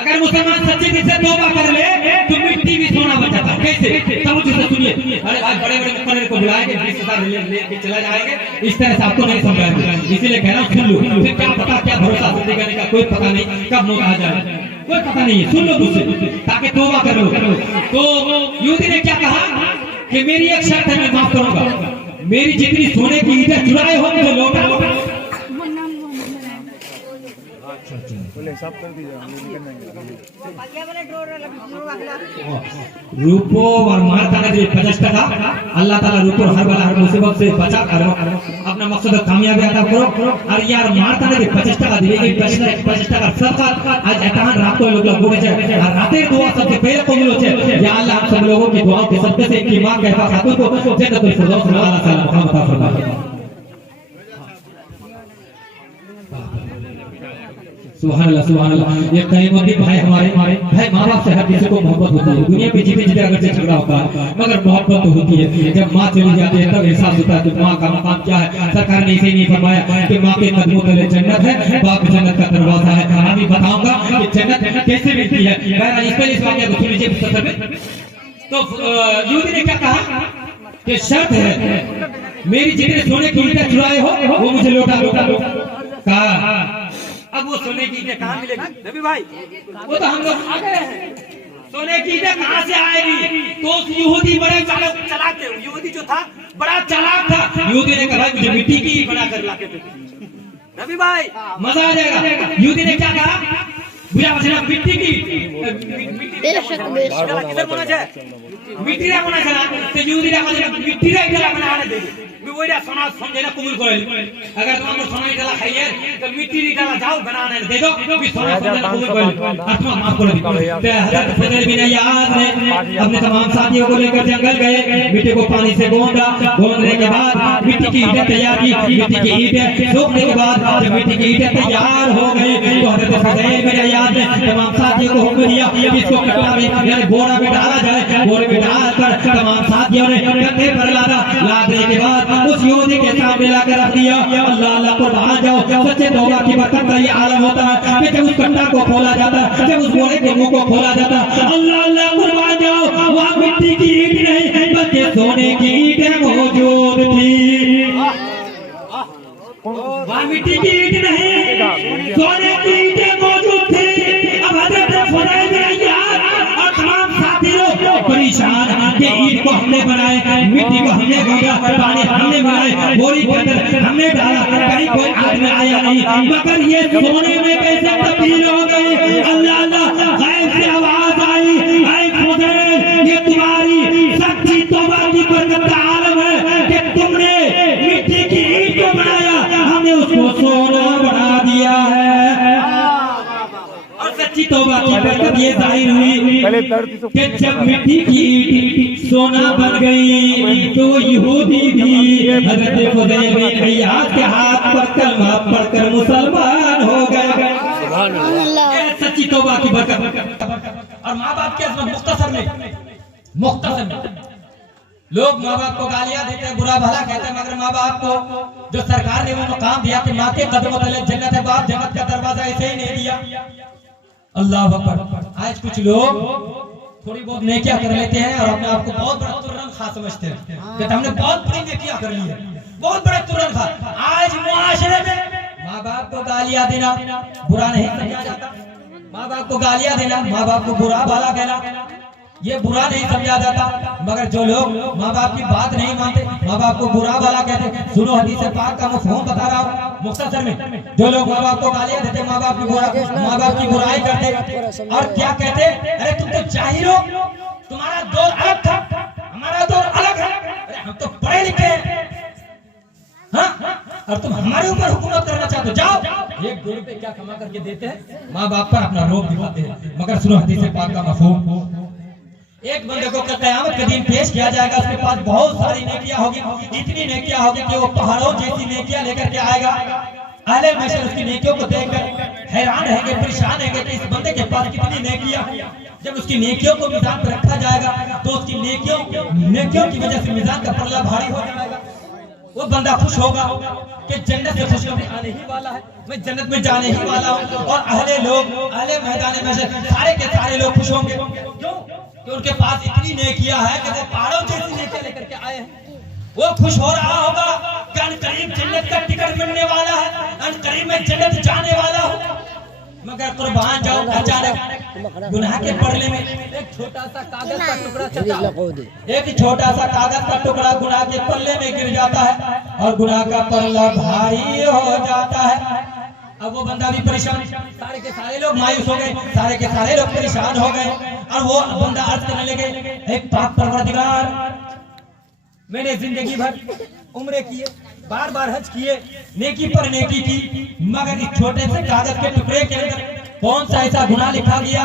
अगर मुसलमान सच्चे दिल से तौबा कर ले तो मिट्टी भी सोना बन जाता। कैसे? समझ से सुनिए। अरे आज बड़े बड़े मुकर्रर को बुलाएंगे, 20,000 लेके चला जाएंगे, इस तरह से आपको नहीं समझाएंगे। इसीलिए कह रहा हूँ सुन लो, फिर क्या पता क्या भरोसा जिंदगी का कोई पता नहीं कब मौका आ जाए, कोई पता नहीं है। सुन लो मुझसे ताकि तौबा कर लो। तो यहूदी ने क्या कहा कि मेरी एक शर्त है, मैं माफ करूंगा, मेरी जितनी सोने की ईंटें चुराए हो मुझे लौटा लो। रूपो और मारता ने 50 टका अल्लाह ताला रूपो हर बला हर मुसीबत से बचा करो, अपना मकसद कामयाबी अता करो। और यार मारता ने 50 टका दिए, 50 टका सदका आज एकान रात को लोग बोले जाए और रातें दुआ सबसे पहले कबूल हो जाए। या अल्लाह आप सब लोगों की दुआओं के सदके से इनकी मां कहता खातून को जन्नतुल फिरदौस में अल्लाह ताला मकाम अता फरमाए। सुभान अल्लाह सुभान अल्लाह। ये क़यामत भाई हमारे भाई माँ बाप से हर किसी को मोहब्बत होती है। दुनिया पे जीते जीते अगर से झगड़ा होता है मगर मोहब्बत तो होती है। जब माँ चली जाती है तब एहसास होता है कि माँ का मकाम क्या है। सरकार ने इसे नहीं फरमाया कि माँ के कदमों तले जन्नत है, बाप जन्नत का दरवाजा है। अभी बताऊंगा कि जन्नत कैसे मिलती है। बहरहाल इस पर इस वाक़या को सुन लीजिए। तो यहूदी ने क्या कहा कि शर्त है मेरी जितने सोने की ईंटें चुराए हो वो मुझे लौटा लो। कहा अब वो सोने की ईंटें कहाँ मिलेगी नबी भाई? वो तो हम लोग आ गए हैं, सोने की ईंटें कहाँ से आएगी? तो यहूदी बड़े चलाक थे, यहूदी जो था बड़ा चालाक था। यहूदी ने कहा मुझे मिट्टी की बना कर लाके दे। नबी भाई मजा आ जाएगा। यहूदी ने क्या कहा बुझा बचना मिट्टी की बेशक बेशक किधर होना चाहिए मिट्टी रा बना करा ते यूरी रा बना मिट्टी रा इधर बना आने दे मैं वही सोना समझे ना कबूल करे अगर तुम सोना इधर खाइए तो मिट्टी इधर जाओ बनाने दे दो भी सोना कबूल कर आत्मा माफ कर दी ते हजरत फजल बिन याद ने अपने तमाम साथियों को लेकर जंगल गए मिट्टी को पानी से गोंदने के बाद मिट्टी की ईंटें तैयार की मिट्टी की ईंटें सूखने के बाद जब मिट्टी की ईंटें तैयार हो गई तो हजरत फजल बिन याद ने तमाम साथियों को हुक्म दिया कि इसको कटोरा में यानी बोरा में डाला जाए बोरे में डालकर तमाम साथियों ने कंधे पर लादने के बाद उस योद्धा के सामने लाकर रख दिया अल्लाह अल्लाह कुर्बान जाओ सच्चे तौबा की बरकत का ये आलम होता है कि जब उस कट्टा को खोला जाता जब उस बोरे के मुंह को खोला जाता अल्लाह अल्लाह कुर्बान जाओ वहाँ मिट्टी की ईंट नहीं बल्कि सोने की ईंटें मौजूद थी वहाँ मिट्टी की ईंट नहीं सोने की ईंटें मौजूद थी अब हजरत फजल बिन याद और तमाम साथी लोग परेशान कि ईंट को हमने बनाए मिट्टी को हमने गोदा पानी हमने बनाए बोरी के अंदर हमने डाला कहीं कोई आग में आया नहीं मगर ये सोने में कैसे तब्दील हो गए अल्लाह अल्लाह गैब से आवाज आई ऐ फजल ये तुम्हारी सच्ची तौबा की बरकत का आलम है कि तुमने मिट्टी की ईंट को बनाया हमने उसको सोना बना दिया है और सच्ची तौबा की बरकत ये जाहिर हुई कि जब मिट्टी की ईंट सोना बन गई तो यहूदी भी हजरत फजल बिन याद के हाथ पर कलमा पढ़कर मुसलमान हो गए सच्ची तौबा की बरकत और माँ बाप के मुख्तसर में लोग माँ बाप को गालियां देते हैं बुरा भला कहते हैं मगर माँ बाप को जो सरकार ने वो मकाम दिया कि माँ के कदमों तले जन्नत है बाप जन्नत का दरवाजा ऐसे ही नहीं दिया अल्लाह अकबर आज कुछ लोग थोड़ी बहुत नेकियां कर लेते हैं और अपने आप को बहुत बड़ा तुर्रम खा समझते हैं कहते हमने बहुत बड़ी नेकियां कर ली है बहुत बड़ा तुर्रम खा आज मुआशरे में माँ बाप को गालियां देना बुरा नहीं समझा जाता माँ बाप को गालियां देना माँ बाप को बुरा भला कहना ये बुरा नहीं समझा जाता मगर जो लोग माँ बाप की बात नहीं मानते माँ बाप को बुरा भला कहते सुनो हदीस पाक का मफ़हूम बता रहा हूँ मुख्तसर में जो लोग माँ बाप को गालियां देते माँ बाप की बुराई करते और क्या कहते अरे तुम तो जाहिल हो तुम्हारा दौर अलग था हमारा दौर अलग है अरे हम तो पढ़े लिखे हैं हाँ और तुम हमारे ऊपर हुकूमत करना चाहते हो जाओ 1 2 रुपए क्या कमा करके देते हैं माँ बाप पर अपना रोब दिखाते हैं मगर सुनो हदीस पाक का मफ़हूम एक बंदे को कल क़यामत के दिन पेश किया जाएगा उसके पास बहुत सारी नेकियां होगी इतनी नेकियां होगी कि वो पहाड़ों जैसी नेकियां लेकर के आएगा अहले महशर उसकी नेकियों को देखकर हैरान रहेंगे परेशान रहेंगे कि इस बंदे के पास कितनी नेकियां जब उसकी नेकियों को मीज़ान पर रखा जाएगा तो उसकी नेकियों की वजह से मीज़ान का पल्ला भारी हो जाएगा वो बंदा खुश होगा कि जन्नत से खुशखबरी आने ही वाला है मैं जन्नत में जाने ही वाला हूँ और अहले मैदान में सारे के सारे लोग खुश होंगे क्यों कि उनके पास इतनी नेकियां है कि वो पहाड़ों जैसी नेकियां लेकर के आए हैं वो खुश हो रहा होगा कि अनकरीब जन्नत का टिकट मिलने वाला है अनकरीब मैं जन्नत जाने वाला हूँ मगर कुर्बान जाओ अचानक गुनाह के पड़ने में एक छोटा सा कागज का टुकड़ा एक छोटा सा कागज का टुकड़ा गुनाह के पल्ले में गिर जाता है और गुनाह का पल्ला भारी हो जाता है अब वो बंदा भी परेशान सारे के सारे लोग मायूस हो गए सारे के सारे लोग परेशान हो गए और वो बंदा अर्ज करने लगे एक पाक परवरदिगार मैंने जिंदगी भर उम्रे किए बार बार हज किए नेकी पर नेकी की मगर इस छोटे से कागज के टुकड़े के अंदर कौन सा ऐसा गुनाह लिखा गया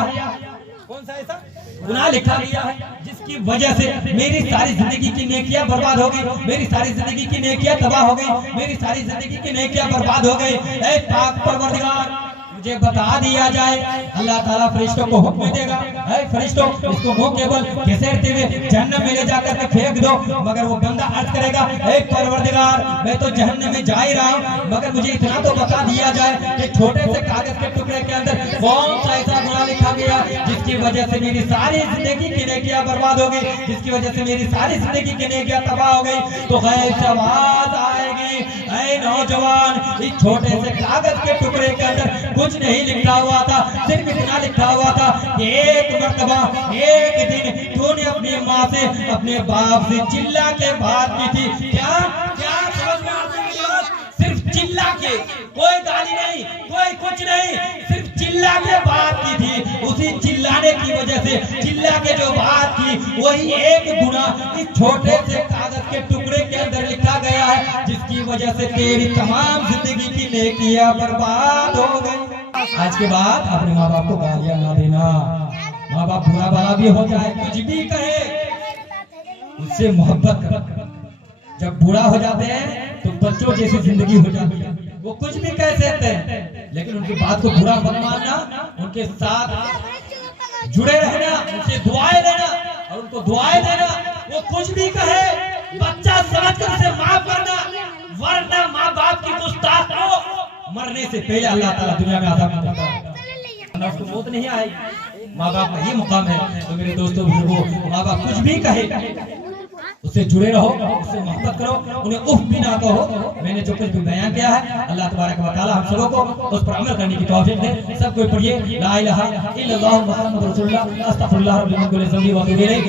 कौन सा ऐसा गुनाह लिखा गया है जिसकी वजह से मेरी सारी जिंदगी की नेकियां बर्बाद हो गई मेरी सारी जिंदगी की नेकियां तबाह हो गई मेरी सारी जिंदगी की नेकियां बर्बाद हो गई ऐ पाक परवरदिगार मुझे बता दिया जाए अल्लाह ताला फरिश्तों को हुक्म देगा ऐ फरिश्तों इसको मुंह केवल घसीटते हुए जहन्नम में ले जाकर के फेंक दो मगर वो बंदा अर्ज करेगा ऐ परवरदिगार मैं तो जहन्नम में जा ही रहा हूँ मगर मुझे इतना तो बता दिया जाए कि छोटे से कागज के टुकड़े के अंदर कौन सा ऐसा गुनाह लिखा गया जिसकी वजह से मेरी सारी जिंदगी की नेकियां बर्बाद हो गई जिसकी वजह से मेरी सारी जिंदगी की नेकियां तबाह हो गई तो गैब से आवाज आएगी ऐ नौजवान इस छोटे से कागज के टुकड़े के अंदर कुछ नहीं लिखा हुआ था सिर्फ इतना लिखा हुआ था कि एक मर्तबा एक दिन तूने अपनी माँ से अपने बाप से चिल्ला के बात की थी क्या क्या समझ में आती है सिर्फ चिल्ला के कोई गाली नहीं, कोई कुछ नहीं, सिर्फ चिल्ला के बात की थी। उसी चिल्लाने की वजह से, चिल्ला के जो बात की, वही एक गुना इस छोटे से कागज के टुकड़े के अंदर लिखा गया है, जिसकी वजह से तेरी तमाम जिंदगी की नेकियां बर्बाद हो गई। आज के बाद अपने माँ बाप को गालियां ना देना। माँ बाप बुरा भला भी हो जाए, कुछ भी कहे, उससे मोहब्बत कर। जब बुरा हो जाते हैं तो बच्चों जैसी जिंदगी हो जाती है, वो कुछ भी कह सकते हैं, लेकिन उनकी बात को बुरा मत मानना, उनके साथ जुड़े रहना, उनसे दुआएं लेना और उनको दुआएं देना। वो कुछ भी कहे, बच्चा समझकर उसे माफ करना, वरना माँ बाप की गुस्ताख को मरने से पहले अल्लाह ताला दुनिया में आज़ाब करता है, उसको मौत नहीं आएगी। माँ बाप का ये मुकाम है। तो मेरे दोस्तों, माँ बाप कुछ भी कहे, उससे जुड़े रहो, उससे मोहब्बत करो, उन्हें उफ भी ना कहो। मैंने जो कुछ भी बयान किया है, अल्लाह तबारक व तआला हम सबों को उस पर अमल करने की तौफीक दे। सब कोई पढ़िए ला इलाहा इल्लल्लाह मुहम्मदुर रसूलुल्लाह अस्तगफिरुल्लाह रब्बिल ज़म्बी व अतूबु इलैह।